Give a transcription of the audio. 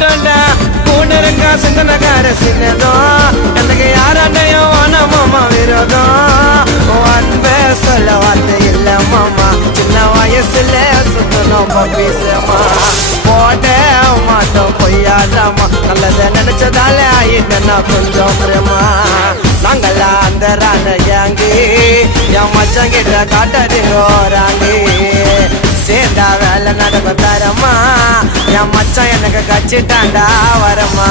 மாட்டோண்டா கூட இருக்கா சிந்தனக்கார சின்னதும் எனக்கு யாராண்டையும் வான மாமா விரோதம் அன்பே சொல்ல வார்த்தை இல்ல மாமா சின்ன வயசுல சுத்தணும் பீசமா போட மாட்டோம் பொய்யாடாமா நல்லத நினைச்சதால ஆயிட்டேன்னா கொஞ்சம் பிரேமா நாங்களா அந்த ராண கேங்கு என் மச்சான் கிட்ட காட்டாதீங்க சேர்ந்தா வேலை நடக்கும் தரமா என் மச்சான் எனக்கு கச்சிட்டாண்டா வரமா